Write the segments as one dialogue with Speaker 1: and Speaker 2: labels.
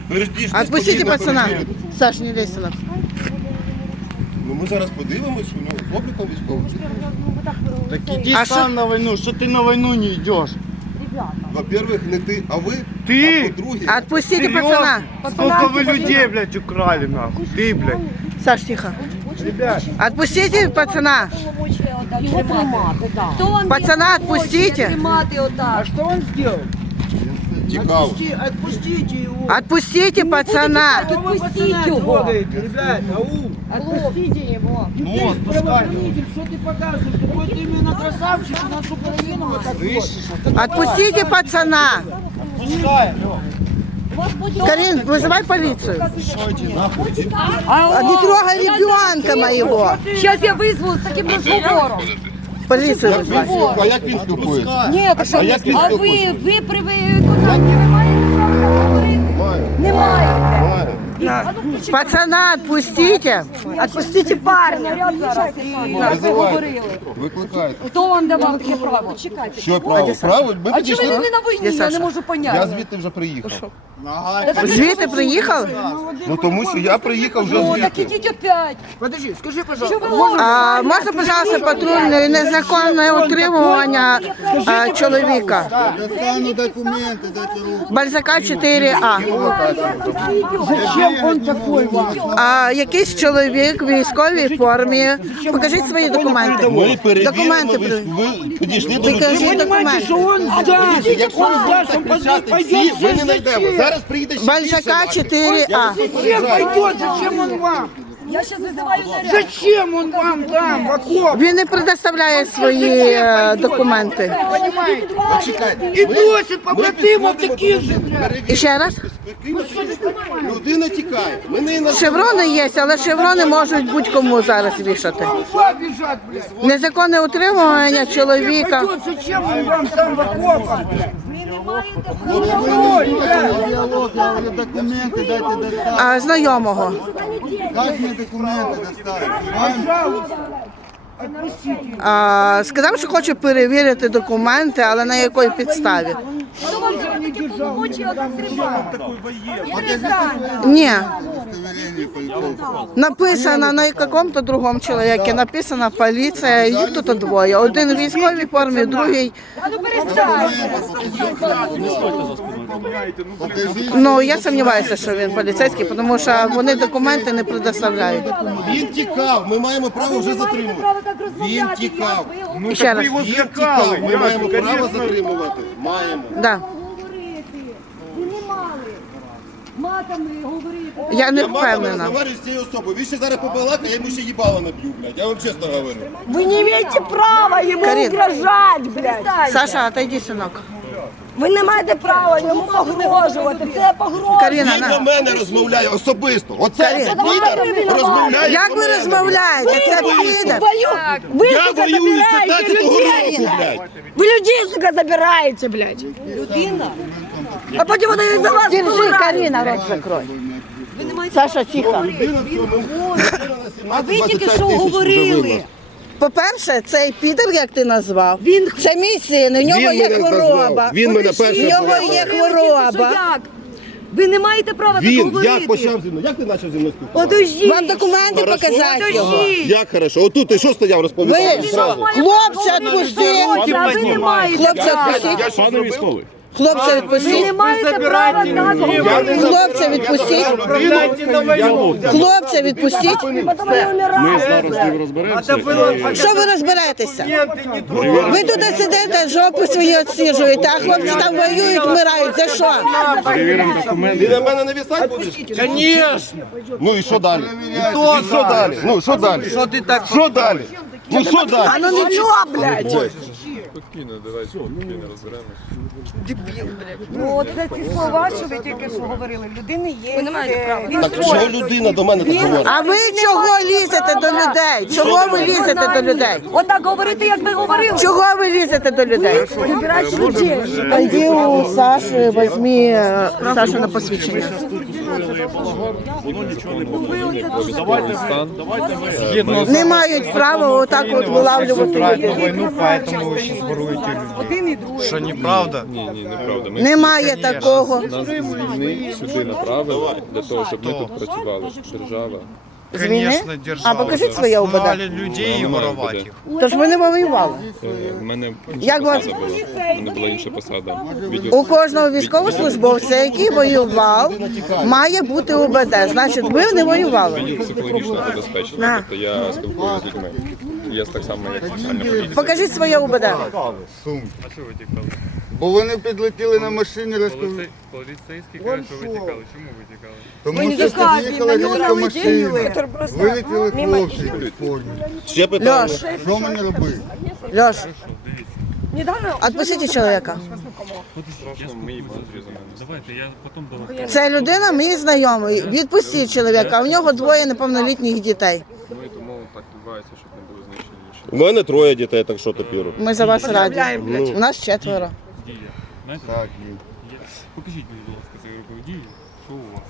Speaker 1: Отпустите пацана. Саш, не лезь сюда.
Speaker 2: Ну ми зараз подивимось, у нього з обліком військовим.
Speaker 3: Так иди сам на войну, что ты на войну не идешь?
Speaker 2: Во-первых, не ти, а ви.
Speaker 3: Ты?
Speaker 2: А по-друге,
Speaker 1: Отпустите пацана.
Speaker 3: Сколько вы людей, блядь, украли, нахуй? Ты, блядь.
Speaker 1: Саш, тихо.
Speaker 3: Ребят.
Speaker 1: Отпустите пацана. Пацана отпустите.
Speaker 3: А что он сделал?
Speaker 2: тікав.
Speaker 3: Отпустите его.
Speaker 1: Отпустите пацана.
Speaker 3: Что вы пацана трогаете, ребят? Ау.
Speaker 4: Отпустите его.
Speaker 3: Ты правоохранитель, что ты показываешь? Какой ты именно красавчик, у нашу половину вот так вот.
Speaker 1: Отпустите пацана.
Speaker 3: Пускай.
Speaker 1: Карин, вызывай полицию.
Speaker 4: А
Speaker 1: Не трогай ребенка моего.
Speaker 4: Сейчас я вызову с таким разговором.
Speaker 1: Полицию вызывай.
Speaker 2: А як він спілкується?
Speaker 4: Нет,
Speaker 2: А як він
Speaker 4: а
Speaker 2: спілкується?
Speaker 4: ви при виконанні не маєте права говорити?
Speaker 2: Маю.
Speaker 4: Не маєте.
Speaker 2: Маю.
Speaker 1: Пацана отпустите.
Speaker 4: Отпустите парня.
Speaker 2: Визивайте. Викликайте.
Speaker 4: Хто вам давав таке право? Чекайте.
Speaker 2: Що право? Право? Ми
Speaker 4: А чому ви
Speaker 2: підійшли.
Speaker 4: не на війні? Я не
Speaker 1: Саша?
Speaker 4: можу
Speaker 2: Я
Speaker 4: поняти.
Speaker 2: звідти вже приїхав.
Speaker 1: Звідти приїхав?
Speaker 2: Ну тому що я приїхав вже
Speaker 4: Ну, так
Speaker 2: звідти.
Speaker 4: ідіть опять.
Speaker 3: Подожди, скажи, пожалуйста.
Speaker 4: Що ви ловите?
Speaker 1: А, можна, пожалуйста, патрульне і незаконне утримування чоловіка?
Speaker 5: Достану документы, дайте руку.
Speaker 1: Бальзака 4А.
Speaker 3: Зачем он такой вам?
Speaker 1: А, якийсь чоловік в військовій формі. Покажіть свої документи.
Speaker 2: Ми перевіримо,
Speaker 1: Документи.
Speaker 2: ви підійшли до
Speaker 1: Покажіть
Speaker 2: людей.
Speaker 1: документи.
Speaker 3: Что он сдаст?
Speaker 2: Якщо
Speaker 3: Он сдаст, он
Speaker 2: кричати
Speaker 3: пойдет
Speaker 2: всі, ви не
Speaker 3: всех
Speaker 2: знайдемо.
Speaker 3: зачем?
Speaker 2: Зараз приїде ще
Speaker 1: Бальзака
Speaker 2: більше наших.
Speaker 1: 4А.
Speaker 3: Зачем пойдет? Зачем он вам?
Speaker 4: Я зараз визиваю наряд.
Speaker 3: Зачем он вам там, в окоп?
Speaker 1: Він не предоставляє свої документи.
Speaker 3: Понимаете?
Speaker 2: Чекайте.
Speaker 3: И просит побратимов таких же, блядь.
Speaker 1: І ще раз.
Speaker 2: Людина тікає. Ми не на
Speaker 1: Шеврони є, але шеврони можуть будь-кому зараз вішати.
Speaker 3: Куда бежать, блядь?
Speaker 1: Незаконне утримування чоловіка.
Speaker 3: Пойдет, зачем он вам там в окопах?
Speaker 5: Диалог, я говорю, документы дайте доставить.
Speaker 1: А, знайомого.
Speaker 5: Как мне документы доставить? Вам
Speaker 1: А, сказав, що хоче перевірити документи, але на якій підставі?
Speaker 4: Хто вам таке помочі отримати?
Speaker 1: Ні.
Speaker 5: удостоверение полицейского.
Speaker 1: Написано на якому-то другому чоловіку, написано поліція, їх тут двоє. Один в військовій формі, другий.
Speaker 4: А ну перестань.
Speaker 5: Покажи,
Speaker 1: Ну, я сумніваюся, що він поліцейський, тому що вони документи не предоставляють.
Speaker 2: Він тікав. Ми маємо право вже затримувати. Він тікав.
Speaker 1: І ще раз.
Speaker 2: Він тікав. Ми маємо право затримувати. Маємо.
Speaker 1: Да.
Speaker 4: Говорити. Ви не мали. Матами говорити.
Speaker 1: Я не
Speaker 2: Я матом
Speaker 1: впевнена.
Speaker 2: розмовляю з цією особою. Він ще зараз побалакає, я йому ще їбало наб'ю, блядь. Я вам чесно говорю.
Speaker 6: Вы не имеете права ему
Speaker 1: Карин.
Speaker 6: угрожать, блядь.
Speaker 1: Саша, отойди, синок.
Speaker 6: Ви не маєте права йому погрожувати. Це погрожа.
Speaker 1: Каріна,
Speaker 2: Він до
Speaker 1: на.
Speaker 2: мене розмовляє особисто. Оце
Speaker 1: Карин.
Speaker 2: підер розмовляє.
Speaker 1: Як
Speaker 2: до
Speaker 1: ви
Speaker 2: мене.
Speaker 1: розмовляєте? Це піде.
Speaker 6: Вы,
Speaker 2: Я
Speaker 6: сука,
Speaker 2: воюю з
Speaker 6: забираете
Speaker 2: 15-го
Speaker 6: людей.
Speaker 2: року, блядь.
Speaker 6: Вы людей, сука, забираете, блядь. А потім вони за вас
Speaker 1: Держи,
Speaker 6: помирають.
Speaker 1: Карина, рот закрой. Саша, тихо.
Speaker 2: Людина в цьому.
Speaker 4: А ви тільки що говорили.
Speaker 1: По-перше, цей підер, як ти назвав, це мій син, у нього
Speaker 2: Він
Speaker 1: є
Speaker 2: мене
Speaker 1: хвороба.
Speaker 2: назвав. Він мене перший
Speaker 1: У нього
Speaker 2: назвав.
Speaker 1: є
Speaker 4: Що
Speaker 1: хвороба.
Speaker 4: як? Ви не маєте права так
Speaker 2: Він
Speaker 4: говорити.
Speaker 2: як почав зі мною? Як ти почав зі мною спілкуватися?
Speaker 4: Подождіть.
Speaker 1: Вам документи показати його.
Speaker 2: Як хорошо? Отут ти що стояв, розповідав?
Speaker 1: Ви, хлопця відпусти.
Speaker 4: А ви не маєте
Speaker 1: Хлопця
Speaker 4: права.
Speaker 1: відпустіть.
Speaker 7: Пане військовий,
Speaker 1: Хлопця
Speaker 4: Ви
Speaker 1: відпустіть.
Speaker 4: не маєте права так говорити.
Speaker 1: Хлопця відпустіть.
Speaker 3: Отправляйте на войну.
Speaker 1: Хлопця відпустіть.
Speaker 6: Потім вони вмирають.
Speaker 7: ми зараз з ним розберемося і
Speaker 1: Що ви розберетеся?
Speaker 3: Документы не трогай.
Speaker 1: Ви тут сидите, жопи свої відсіжуєте, а хлопці там воюють, вмирають. За що?
Speaker 7: перевіримо
Speaker 2: Ти
Speaker 7: документи.
Speaker 2: на мене навісати будеш?
Speaker 3: Конечно.
Speaker 2: Ну і що далі? І що далі? Ну що далі?
Speaker 3: Что ты так?
Speaker 2: Що далі? Ну що далі?
Speaker 1: А ну нічого, блядь.
Speaker 8: Ну, оце ці слова, що ви тільки що говорили, людини є. Ви не маєте права.
Speaker 2: Так чого людина до мене так говорить?
Speaker 1: А ви чого лізете до людей? Чого ви лізете до людей?
Speaker 4: Отак говорити, як ви говорили.
Speaker 1: Чого ви лізете до людей?
Speaker 4: Забирайте людей.
Speaker 1: Пойди у Саши, возьми Сашу на посвідчення.
Speaker 7: Згідно
Speaker 1: Не мають права отак от вилавлювати людей.
Speaker 3: войну, поэтому
Speaker 8: Один і другий.
Speaker 5: Що неправда?
Speaker 7: Ні, неправда. Ми
Speaker 1: Немає такого.
Speaker 7: нас з війни сюди направили для того, щоб ми тут працювали. Держава.
Speaker 1: З війни?
Speaker 5: Конечно, держава.
Speaker 1: А покажіть своє УБД.
Speaker 5: Послали людей і воровати їх.
Speaker 1: Тож ви не воювали.
Speaker 7: В мене
Speaker 1: Як
Speaker 7: інша
Speaker 1: вас?
Speaker 7: посада була. У мене була інша посада.
Speaker 1: У кожного військовослужбовця, який воював, має бути УБД. Значить, ви не воювали.
Speaker 7: Відділ психологічного забезпечення. Тобто я спілкуюся з людьми. Я так само, як соціальна поліція.
Speaker 1: Покажіть своє УБД.
Speaker 5: Сумки. Бо вони підлетіли на машині, розповіли.
Speaker 9: Поліцейські кажуть, що витікали. Чому витікали?
Speaker 5: Тому що під'їхала різка машина. Вилетіли хлопці в формі.
Speaker 2: Ще питання.
Speaker 1: Льош,
Speaker 5: Що мені робити?
Speaker 1: Льош, відпустіть чоловіка.
Speaker 7: Ми її зрізаємо.
Speaker 9: Давайте, я потім до вас.
Speaker 1: Це людина, мій знайомий. Відпустіть чоловіка, а в нього двоє неповнолітніх дітей.
Speaker 7: Ну і тому так відбувається, щоб не були знищені інші.
Speaker 2: У мене 3 дітей, так що тепер?
Speaker 1: Ми за вас раді. У нас 4.
Speaker 9: Дія. Знаєте,
Speaker 5: Так, ні.
Speaker 9: покажіть мені, будь ласка, цей групові дії. Що у вас?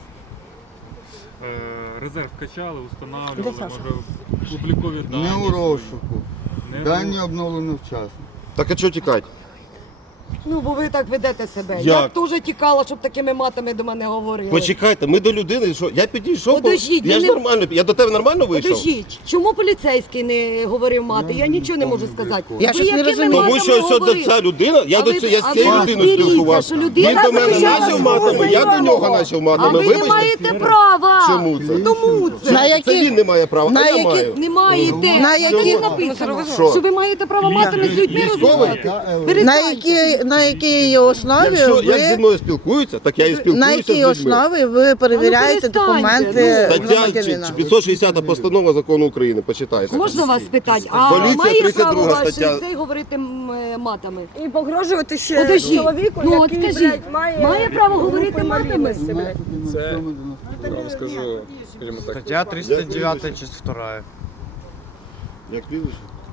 Speaker 9: Резерв качали, устанавливали, може облікові дані.
Speaker 5: Не у розшуку.
Speaker 9: Не
Speaker 5: Дані обновлено вчасно.
Speaker 2: Так а чого тікати?
Speaker 6: Ну, бо ви так ведете себе.
Speaker 2: Як?
Speaker 6: Я б теж тікала, щоб такими матами до мене говорили.
Speaker 2: Почекайте, ми до людини, що я підійшов,
Speaker 6: Подождіть,
Speaker 2: я ж
Speaker 6: ви не-
Speaker 2: нормально, я до тебе нормально вийшов?
Speaker 6: Подождіть, чому поліцейський не говорив мати? Я нічого не можу сказати.
Speaker 1: Я
Speaker 6: Ви
Speaker 1: щось не
Speaker 6: якими
Speaker 1: розумію.
Speaker 2: Тому
Speaker 6: матами
Speaker 2: що ось
Speaker 6: говорили?
Speaker 2: ця людина, я
Speaker 6: А
Speaker 2: до
Speaker 6: ви-
Speaker 2: цього, я
Speaker 6: а
Speaker 2: з цією
Speaker 6: ви
Speaker 2: людиною
Speaker 6: розберіться,
Speaker 2: спілкувався.
Speaker 6: що людина
Speaker 2: Він до мене
Speaker 6: захищає
Speaker 2: почав
Speaker 6: свого
Speaker 2: матами, я до
Speaker 6: знайомого.
Speaker 2: нього почав
Speaker 6: А
Speaker 2: матами.
Speaker 6: ви не
Speaker 2: Вибачте.
Speaker 6: маєте права.
Speaker 2: Чому це?
Speaker 6: Тому це.
Speaker 1: На
Speaker 2: Це
Speaker 1: яких
Speaker 2: він не має права,
Speaker 1: на
Speaker 2: а я
Speaker 1: яких-
Speaker 2: маю.
Speaker 6: Не маєте.
Speaker 1: На які-
Speaker 6: Тут написано,
Speaker 2: Що?
Speaker 6: що ви маєте право матами з людьми розмовляти.
Speaker 1: на якій основі
Speaker 2: Якщо як зі
Speaker 1: ви
Speaker 2: мною спілкуються, так я і
Speaker 1: на
Speaker 2: спілкуюся з
Speaker 1: якій
Speaker 2: людьми.
Speaker 1: основі ви перевіряєте
Speaker 6: перестаньте,
Speaker 1: документи
Speaker 2: Стаття
Speaker 1: громадянина?
Speaker 2: 560 постанова закону України, почитайте.
Speaker 6: Можна вас спитати? А
Speaker 2: Поліція,
Speaker 6: має
Speaker 2: 32
Speaker 6: право ваш
Speaker 2: стаття.
Speaker 6: цей говорити матами?
Speaker 4: І погрожувати ще
Speaker 6: Подожди.
Speaker 4: чоловіку,
Speaker 6: Ну, от
Speaker 4: який,
Speaker 6: скажіть,
Speaker 4: блядь,
Speaker 6: має право говорити матами?
Speaker 7: Це, я вам скажу, скажімо так.
Speaker 5: Стаття 309, часть 2.
Speaker 2: Як підеш?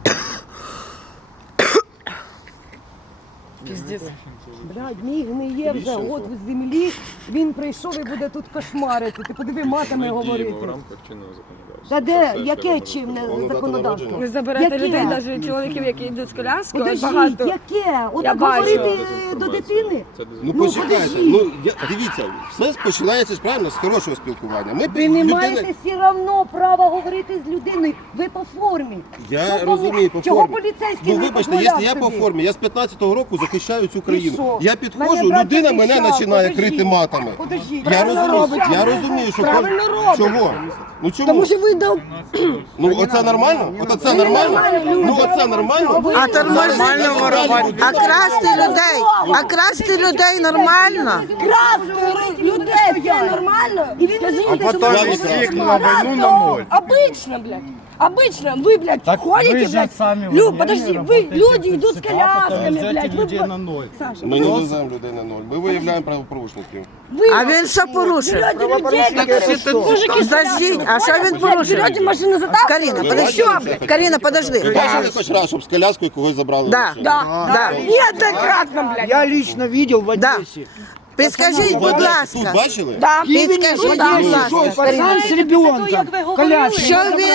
Speaker 6: Блядь, мій гниє вже, от в землі, він прийшов і буде тут кошмарити. Ти подиви матами
Speaker 7: Ми
Speaker 6: говорити.
Speaker 7: діємо в рамках чинного законодавства.
Speaker 6: Та де,
Speaker 7: Це все,
Speaker 6: яке
Speaker 7: що робимо.
Speaker 6: чинне
Speaker 2: Воно дата
Speaker 6: законодавство?
Speaker 2: народження.
Speaker 4: Ви заберете
Speaker 6: Яке?
Speaker 4: людей, навіть чоловіків, які йдуть з коляскою,
Speaker 6: Подожди,
Speaker 4: багато.
Speaker 6: яке? Отак
Speaker 4: Я бачу.
Speaker 6: говорити
Speaker 7: Це
Speaker 6: до
Speaker 7: дезінформація.
Speaker 6: дитини?
Speaker 7: Це
Speaker 2: Ну
Speaker 7: дезінформація.
Speaker 2: почекайте, ну дивіться, все починається ж правильно з хорошого спілкування. Ми
Speaker 6: Ви не
Speaker 2: людина-
Speaker 6: маєте все одно права говорити з людиною. Ви по формі.
Speaker 2: Я
Speaker 6: Що
Speaker 2: розумію, по
Speaker 6: Чого
Speaker 2: формі.
Speaker 6: поліцейський
Speaker 2: Ну
Speaker 6: не
Speaker 2: вибачте,
Speaker 6: дозволяв
Speaker 2: якщо я по
Speaker 6: собі?
Speaker 2: формі, я з 15-го року захищаю цю країну.
Speaker 6: що?
Speaker 2: Я
Speaker 6: Мене
Speaker 2: підходжу,
Speaker 6: брат
Speaker 2: людина мене
Speaker 6: захищав,
Speaker 2: починає
Speaker 6: подожди.
Speaker 2: крити матами.
Speaker 6: Подожди,
Speaker 2: Я
Speaker 6: правильно
Speaker 2: розумію,
Speaker 6: робить.
Speaker 2: я розумію, що
Speaker 6: Правильно робить.
Speaker 2: чого? Ну чому?
Speaker 6: Тому що ви дав...
Speaker 2: Ну оце нормально? От оце нормально? Ну оце нормально?
Speaker 1: А нормально
Speaker 5: воровати.
Speaker 1: А красти людей, а красти людей нормально?
Speaker 6: Красти людей, це нормально? І він
Speaker 5: А потім всіх на війну на ноль.
Speaker 6: Обично, блядь. Обично, вы, блядь,
Speaker 5: Так
Speaker 6: ходите,
Speaker 5: вы же
Speaker 6: блядь.
Speaker 5: сами
Speaker 6: Лю,
Speaker 5: в
Speaker 6: подожди,
Speaker 5: Армении
Speaker 6: вы,
Speaker 5: работаете
Speaker 6: люди идут с
Speaker 5: в ЦК, потом
Speaker 6: колясками,
Speaker 5: взять
Speaker 6: блядь.
Speaker 5: людей
Speaker 6: Вы,
Speaker 5: на ноль.
Speaker 6: Саша,
Speaker 2: Ми не веземо людей на ноль. Ми виявляємо правопорушників.
Speaker 6: вы
Speaker 1: А він що порушив?
Speaker 6: берете людей, как мужики с
Speaker 1: Подождіть, а що він
Speaker 6: Блядь,
Speaker 1: порушив?
Speaker 6: берете машину за так?
Speaker 1: Каріна,
Speaker 2: Ви
Speaker 1: подожди.
Speaker 2: бачили це?
Speaker 1: Каріна,
Speaker 2: Ви
Speaker 1: подожди.
Speaker 2: бачили хоч раз, щоб з коляскою когось забрали?
Speaker 1: Да.
Speaker 2: машину?
Speaker 1: Да.
Speaker 6: Неоднократно, блядь.
Speaker 3: Я лично видел в
Speaker 1: Да.
Speaker 3: Одессе.
Speaker 1: Підскажіть, будь
Speaker 2: Тут
Speaker 1: ласка.
Speaker 2: бачили?
Speaker 1: Підскажіть, будь ласка.
Speaker 3: Пацан с ребенком. Коляски.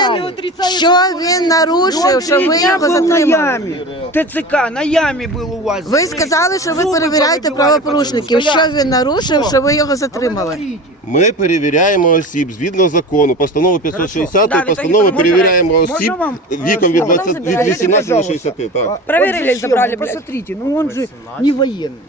Speaker 1: Що він нарушив, що ви
Speaker 3: Я
Speaker 1: його
Speaker 3: был на
Speaker 1: затримали?
Speaker 3: яме. ТЦК на яме был у вас.
Speaker 1: Ви сказали, що ви
Speaker 3: Зуби
Speaker 1: перевіряєте
Speaker 3: повибивали,
Speaker 1: правопорушників.
Speaker 3: пацани.
Speaker 1: Що він нарушив, що ви його затримали?
Speaker 3: Говорите.
Speaker 2: Ми перевіряємо осіб згідно закону, постанови 560, постанови перевіряємо осіб
Speaker 3: вам,
Speaker 2: віком від 18 до 60. Так.
Speaker 4: Проверили,
Speaker 3: Вот зачем?
Speaker 4: забрали,
Speaker 3: Ну,
Speaker 4: блядь.
Speaker 3: посмотрите, ну он же не военный.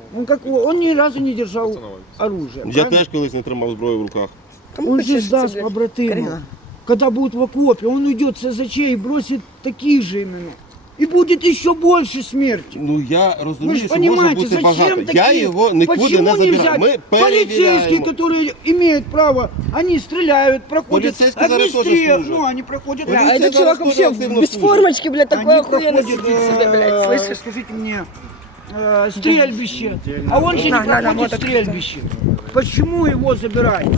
Speaker 3: Он ни разу не держал оружие.
Speaker 2: Я
Speaker 3: правильно?
Speaker 2: теж колись не тримав зброю в руках.
Speaker 3: Он же сдаст побратиму.
Speaker 1: Карина.
Speaker 3: Когда будет в окопе, он уйдет с СЗЧ и бросит такие же именно. И будет еще больше смерти.
Speaker 2: Ну я
Speaker 3: Вы
Speaker 2: розумію,
Speaker 3: же
Speaker 2: що може
Speaker 3: понимаете,
Speaker 2: бути
Speaker 3: зачем
Speaker 2: багато.
Speaker 3: такие?
Speaker 2: Я його нікуди
Speaker 3: Почему
Speaker 2: не
Speaker 3: не
Speaker 2: забираю.
Speaker 3: взять?
Speaker 2: Ми
Speaker 3: Полицейские,
Speaker 2: перевіряємо.
Speaker 3: которые имеют право, они стреляют, проходят
Speaker 2: Полицейские зараз тоже
Speaker 3: огнестрел.
Speaker 2: служат.
Speaker 3: Ну, они проходят.
Speaker 2: Полиция
Speaker 6: А этот
Speaker 2: зараз
Speaker 6: чувак
Speaker 2: теж
Speaker 6: вообще
Speaker 2: активно
Speaker 6: без
Speaker 2: служить.
Speaker 6: формочки, блядь, такой
Speaker 3: Они
Speaker 6: охуенно
Speaker 3: проходят,
Speaker 6: сидит себе, блядь, слышишь?
Speaker 3: скажите мне, стрельбище. А он же не проходит стрельбище. Почему его забирают?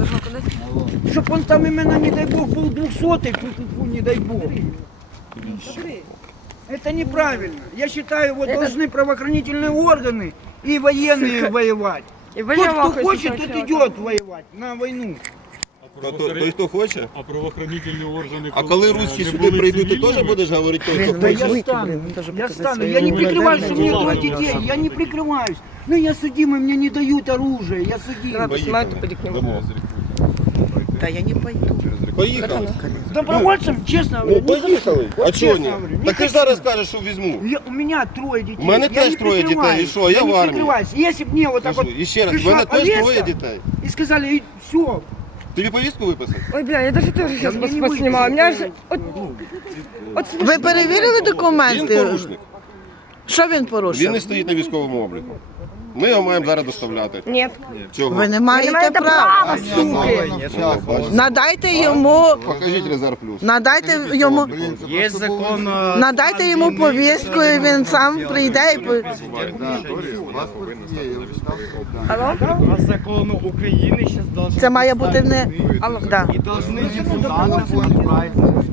Speaker 3: Чтоб он там именно, не дай бог, был 200-й, не дай бог. Это неправильно. Я считаю, вот должны правоохранительные органы и военные воевать.
Speaker 4: І ви
Speaker 3: Тот,
Speaker 4: його
Speaker 3: кто
Speaker 4: хочете
Speaker 3: хочет, тот
Speaker 4: чоловіка.
Speaker 3: идет воевать на войну.
Speaker 2: Той, хто хоче?
Speaker 9: А правоохоронительні органи...
Speaker 2: А коли русські сюди прийдуть, ти теж будеш говорити той, хто
Speaker 3: Да
Speaker 2: хоче?
Speaker 3: я стану, я не прикрываюсь, что мне двое детей, я не прикрываюсь. Ну я судимый, мне не дают оружие, я судимый.
Speaker 1: Та я не пойду.
Speaker 2: Поїхали.
Speaker 3: Добровольцем, честно
Speaker 2: Ну,
Speaker 3: говорю, не
Speaker 2: поїхали.
Speaker 3: хочу.
Speaker 2: А
Speaker 3: Вот
Speaker 2: чого
Speaker 3: честно
Speaker 2: ні?
Speaker 3: говорю, не
Speaker 2: Так ти ж
Speaker 3: хочу.
Speaker 2: зараз кажеш, що візьму.
Speaker 3: У меня 3 детей.
Speaker 2: У мене
Speaker 3: я
Speaker 2: теж
Speaker 3: не
Speaker 2: 3 дітей,
Speaker 3: прикрываюсь,
Speaker 2: і що, я в
Speaker 3: не
Speaker 2: армії.
Speaker 3: прикрываюсь. Если б мне вот так
Speaker 2: Кажу,
Speaker 3: вот
Speaker 2: і ще раз, в
Speaker 3: пришла
Speaker 2: мене теж
Speaker 3: повестка
Speaker 2: 3 дітей.
Speaker 3: и сказали, все,
Speaker 2: Тобі повістку виписати?
Speaker 4: Ой, бля, я даже тоже сейчас
Speaker 3: мне не
Speaker 4: поснимаю. У меня же...
Speaker 1: Ви перевірили
Speaker 2: Він
Speaker 1: документи?
Speaker 2: порушник.
Speaker 1: Що він
Speaker 2: Він
Speaker 1: порушив?
Speaker 2: не стоїть на військовому обліку. Ми його маємо зараз доставляти.
Speaker 4: Нет.
Speaker 2: Чого?
Speaker 1: Ви не маєте права. Надайте йому,
Speaker 2: Покажіть резерв плюс.
Speaker 5: Є закон.
Speaker 1: надайте йому повістку, і він сам прийде і
Speaker 5: По закону України зараз должен
Speaker 1: це має бути не да.
Speaker 5: і должны депутати брати.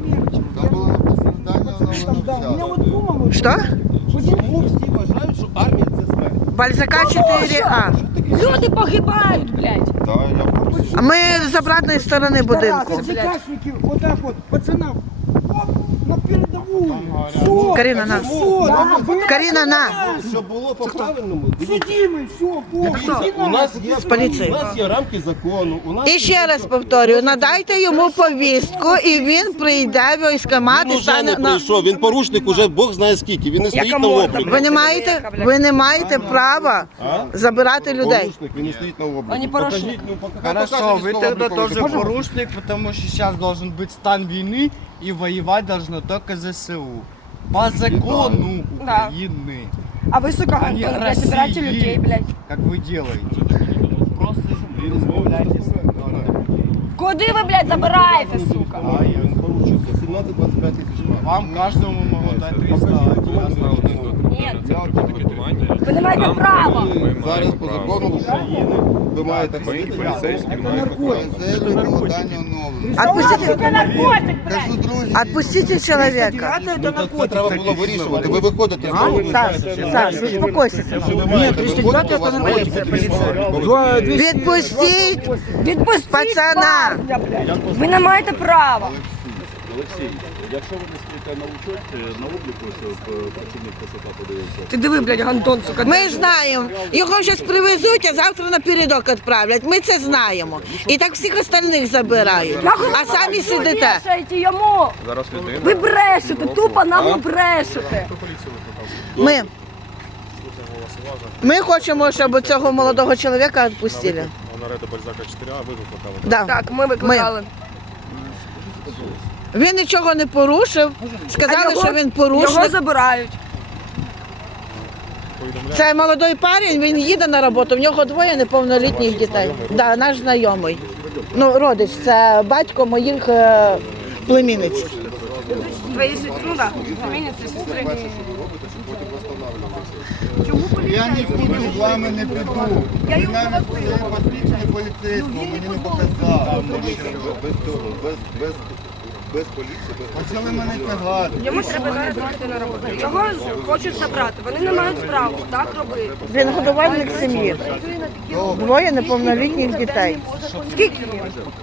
Speaker 3: у меня вот кума вот
Speaker 1: Що?
Speaker 2: Чому всі вважають, що армія це смерть?
Speaker 1: Бальзака 4А.
Speaker 4: Люди погибають, блядь.
Speaker 2: Так, я в курсі.
Speaker 1: А ми з обратної сторони будинку.
Speaker 3: ЗКшники вот так вот, пацанам, оп, на передовую. Все,
Speaker 1: Каріна, на. Каріна, на.
Speaker 2: Щоб було по-правильному.
Speaker 3: Судимый, все,
Speaker 2: Дивіться, у нас є
Speaker 1: поліції.
Speaker 2: у нас є рамки закону. У нас
Speaker 1: І ще раз повторюю, надайте йому повістку, і він прийде в військкомат
Speaker 2: він
Speaker 1: і
Speaker 2: уже не
Speaker 1: стане на...
Speaker 2: прийшов. Він порушник уже Бог знає скільки. Він не стоїть на обліку.
Speaker 1: Ви не маєте права забирати людей.
Speaker 2: Порушник, він не стоїть на обліку.
Speaker 4: не порушник.
Speaker 2: Покажіть, ну,
Speaker 5: Хорошо, вы тогда тоже
Speaker 2: порушник.
Speaker 5: порушник, потому что сейчас должен быть стан войны и воевать должно только ЗСУ. По закону
Speaker 4: Да.
Speaker 5: Украины.
Speaker 4: А вы, сука,
Speaker 5: Они
Speaker 4: Антон, блядь, собираете
Speaker 5: России.
Speaker 4: людей, блядь.
Speaker 5: Как вы делаете? Просто избавляйтесь от народа.
Speaker 4: Куди ви, блядь, забираєте, сука?
Speaker 2: Він порушився. 17-25 тисяч.
Speaker 5: Вам каждому могут дать 300.
Speaker 4: Ні. Ви не маєте права.
Speaker 2: Зараз по закону України ви маєте ходити.
Speaker 7: Поліцейські
Speaker 1: Отпустите человека.
Speaker 2: Це треба було вирішувати. Ви виходите.
Speaker 1: Саш, успокойся. Відпустіть
Speaker 4: Відпустіть
Speaker 1: пацана.
Speaker 4: парня, блядь. Ви не маєте права. Ти диви, блядь, Антон, сука.
Speaker 1: Ми знаємо, його зараз привезуть, а завтра напередок відправлять. Ми це знаємо. І так всіх остальних забирають. А самі сидите.
Speaker 4: Вішаєте йому.
Speaker 7: Зараз людина.
Speaker 4: Ви брешете, тупо нам брешете.
Speaker 1: Ми хочемо, щоб цього молодого чоловіка відпустили.
Speaker 7: Нареда Бальзака 4А, ви викликали.
Speaker 1: Да.
Speaker 4: Так, ми викликали.
Speaker 1: Він нічого не порушив. Сказали, що він
Speaker 4: Його
Speaker 1: порушник.
Speaker 4: забирають.
Speaker 1: Це молодий парень, він їде на роботу, в нього 2 неповнолітніх дітей. Да, наш знайомий. Ну, родич, це батько моїх племінниць.
Speaker 4: Твої ну так, племінниці, сестри.
Speaker 5: Я нікуди з вами не піду. Ви навіть своє посвідчення поліцейського мені не показали.
Speaker 2: Без поліції, без
Speaker 5: Почали мене тягати.
Speaker 4: Йому треба зараз бути на роботу. Його хочуть забрати. Вони не мають права так робити.
Speaker 1: Він годувальник сім'ї. 2 неповнолітніх дітей.
Speaker 4: Скільки їм?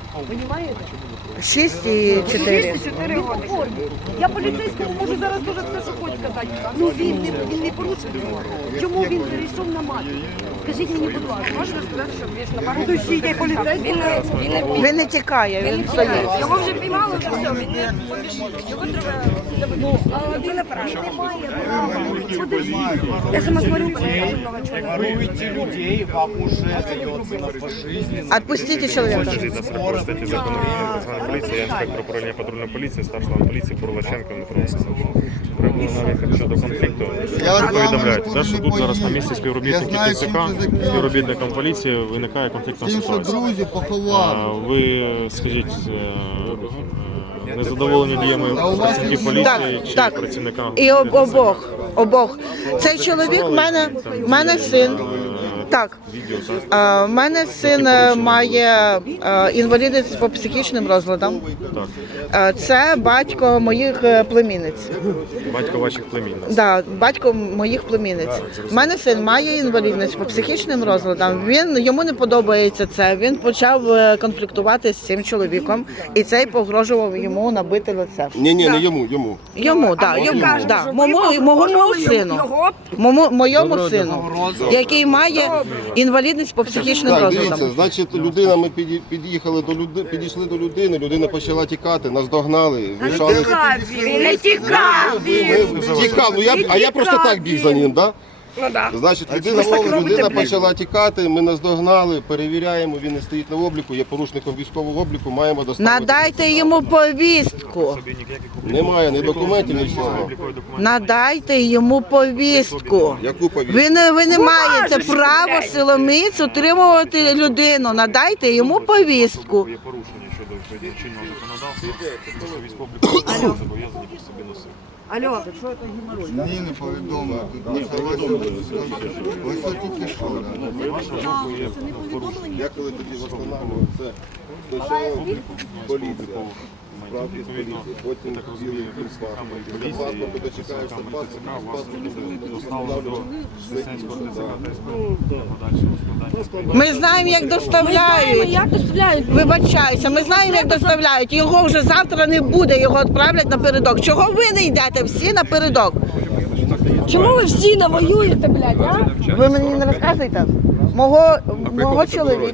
Speaker 1: 6 і 4.
Speaker 4: 4 роки.
Speaker 6: Я поліцейському можу зараз дуже все, що хочу сказати. Ну він не порушив цього. Чому він перейшов на мат? Скажіть мені, будь ласка.
Speaker 4: Можна сказати, що більш напевно.
Speaker 6: Будущий є поліцейський.
Speaker 1: Він не тікає, він стоїть.
Speaker 4: Його вже піймали, вже все, він не побіжить. Його треба забити. Але це неправильно. Я сама з Маріуполя, я дуже много чого.
Speaker 5: Воруйте людей, вам уже дается на пожизненно.
Speaker 1: Отпустите чоловіка.
Speaker 7: Згідно 40 статті закону України Національної поліції, я інспектор управління патрульної поліції, старший лейтенант поліції Бурлаченко Дмитро Олександрович. Прибули навіть щодо конфлікту. Повідомляють, те, що тут зараз на місці співробітники ТЦК, співробітникам поліції виникає конфліктна
Speaker 5: Тим, що
Speaker 7: ситуація.
Speaker 5: друзі поховали.
Speaker 7: Ви, скажіть, незадоволені діями працівників поліції чи
Speaker 1: так.
Speaker 7: працівника?
Speaker 1: І обох. Цей чоловік в мене син. Так.
Speaker 7: Відео, так?
Speaker 1: У мене син має інвалідність по психічним розладам.
Speaker 7: Так.
Speaker 1: Це батько моїх племінниць.
Speaker 7: Батько ваших племінниць.
Speaker 1: Да, батько моїх племінниць. У мене син має інвалідність по психічним розладам. Йому не подобається це. Він почав конфліктувати з цим чоловіком, і цей погрожував йому набити лице.
Speaker 2: Ні, не йому.
Speaker 1: Йому, моєму сину. Моєму сину, який має інвалідність по психічним
Speaker 2: Так,
Speaker 1: розладам.
Speaker 2: дивіться, значить, людина, ми підійшли до людини, людина почала тікати, нас догнали, вмішалися.
Speaker 4: Не тікав!
Speaker 2: Тікав, а я просто так біг за ним, так?
Speaker 4: Ну так.
Speaker 2: Значить, людина почала тікати, ми нас догнали, перевіряємо, він не стоїть на обліку, є порушником військового обліку, маємо доставити.
Speaker 1: Надайте йому повістку.
Speaker 2: Немає ні документів, нічого.
Speaker 1: Надайте йому повістку.
Speaker 2: Яку повістку?
Speaker 1: Ви не маєте права силоміць утримувати людину. Надайте йому повістку.
Speaker 7: Є порушення щодо чинного законодавства, тому що військово-облікові зобов'язані при собі носити.
Speaker 6: Алло.
Speaker 5: Ні, не повідомили. Ось це тільки що.
Speaker 2: Я коли тоді встановлював, це спочатку поліція, справки з поліції, потім білий паспорт, дочекаєшся
Speaker 7: Доставлено до Сесенського ТЦК та СП. Подальше складання.
Speaker 1: Ми знаємо, як доставляють.
Speaker 6: Як доставляють?
Speaker 1: Вибачаюся, ми знаємо, як доставляють. Його вже завтра не буде, його відправлять напередок. Чого ви не йдете всі напередок?
Speaker 6: Чому ви всі навоюєте, блядь, а?
Speaker 1: Ви мені не розказуєте? Мого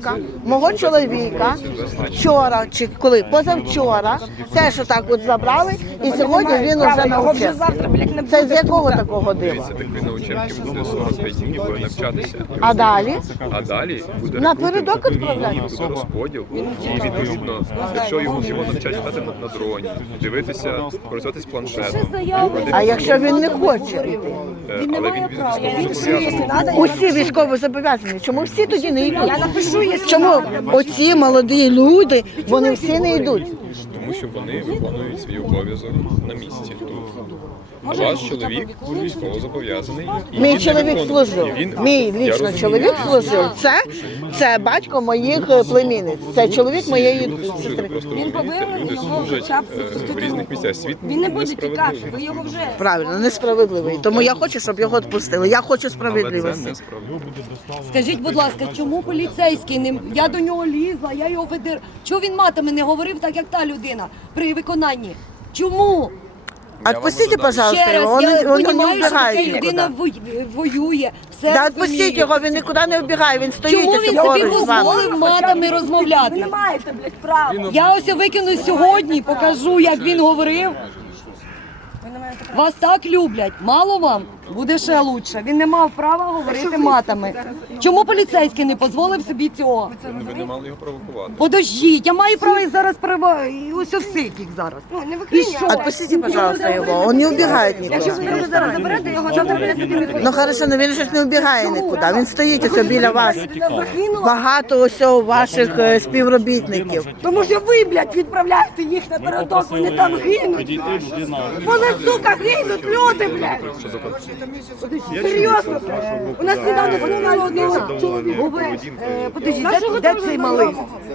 Speaker 1: чоловіка вчора, чи коли, позавчора, теж отак от забрали, і сьогодні він уже навчив. Це з якого такого дива?
Speaker 10: Так він на учебці буде 45 днів, буде навчатися.
Speaker 1: А далі?
Speaker 10: А далі буде
Speaker 1: Напередок
Speaker 10: рекрутинг,
Speaker 1: відправляють?
Speaker 10: буде розподіл. І відповідно, якщо його навчать літати на дроні, дивитися, користуватись планшетом.
Speaker 1: А якщо він не хоче?
Speaker 10: Але він військовозобов'язаний.
Speaker 1: Усі військові зобов'язані. Чому всі тоді не йдуть? Чому оці молоді люди, вони всі не йдуть?
Speaker 10: Тому що вони виконують свій обов'язок на місці. Тут ваш чоловік військовозобов'язаний. і
Speaker 1: Мій
Speaker 10: він не
Speaker 1: чоловік
Speaker 10: виконує.
Speaker 1: служив.
Speaker 10: І він-
Speaker 1: Мій
Speaker 10: Я
Speaker 1: лічно
Speaker 10: розумію.
Speaker 1: чоловік служив. Це батько моїх племінниць. Це чоловік моєї сестри.
Speaker 10: Просто розумієте, люди служать в різних місцях. Світ
Speaker 6: Він не буде тікати,
Speaker 10: несправедливий.
Speaker 6: ви його вже...
Speaker 1: Правильно, несправедливий. Тому я хочу, щоб його відпустили. Я хочу
Speaker 10: Але це
Speaker 1: справедливості.
Speaker 10: несправедливо.
Speaker 6: Скажіть, будь ласка, чому поліцейський не... Я до нього лізла, я його видер... Чого він матами не говорив так, як та людина при виконанні? Чому?
Speaker 1: Отпустите,
Speaker 6: Ще
Speaker 1: пожалуйста,
Speaker 6: раз,
Speaker 1: його.
Speaker 6: я
Speaker 1: Он не
Speaker 6: розумію, що така
Speaker 1: вбігає
Speaker 6: людина
Speaker 1: нікуди.
Speaker 6: воює, все
Speaker 1: Да
Speaker 6: розумію.
Speaker 1: відпустіть його, він нікуди не вбігає, він стоїть
Speaker 6: Чому
Speaker 1: і
Speaker 6: він
Speaker 1: все
Speaker 6: собі
Speaker 1: поруч з вами.
Speaker 6: дозволив матами розмовляти?
Speaker 4: Не маєте, блядь, права.
Speaker 6: Я ось викину сьогодні, покажу, як він говорив. Вас так люблять. Мало вам? Буде ще лучше. Він не мав права говорити матами. Чому поліцейський не дозволив собі цього?
Speaker 10: Ви не мали його провокувати.
Speaker 6: Подождіть, я маю право і зараз права, і ось у всіх їх зараз.
Speaker 4: Ну, не
Speaker 6: І
Speaker 4: викрийте.
Speaker 6: що?
Speaker 1: Отпустите, пожалуйста, його, он не вбігає
Speaker 4: Якщо
Speaker 1: нікуди.
Speaker 4: ви його зараз заберете, його завтра буде собі не
Speaker 1: Ну хорошо, але він щось не вбігає нікуди, він стоїть ось біля вас.
Speaker 4: загинула.
Speaker 1: Багато ось ваших співробітників.
Speaker 4: Тому що ви, блядь, відправляєте їх на передок, вони там гинуть. Вони, сука, гинуть люди, блядь. Серйозно, блядь. У нас недавно зняли одного чоловіка.
Speaker 6: Подождіть, де цей малий?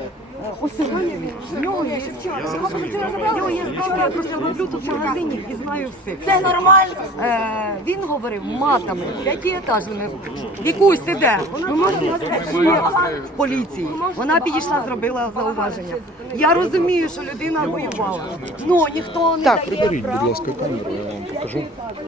Speaker 4: В нього є зброя, я просто роблю тут в магазині і знаю все. Це нормально?
Speaker 6: Він говорив матами. Який етаж вони? Вікусь, ти де?
Speaker 4: Ви можете
Speaker 6: В поліції. Вона підійшла, зробила зауваження. Я розумію, що людина воювала. Ну, ніхто не
Speaker 1: Так,
Speaker 6: дає права.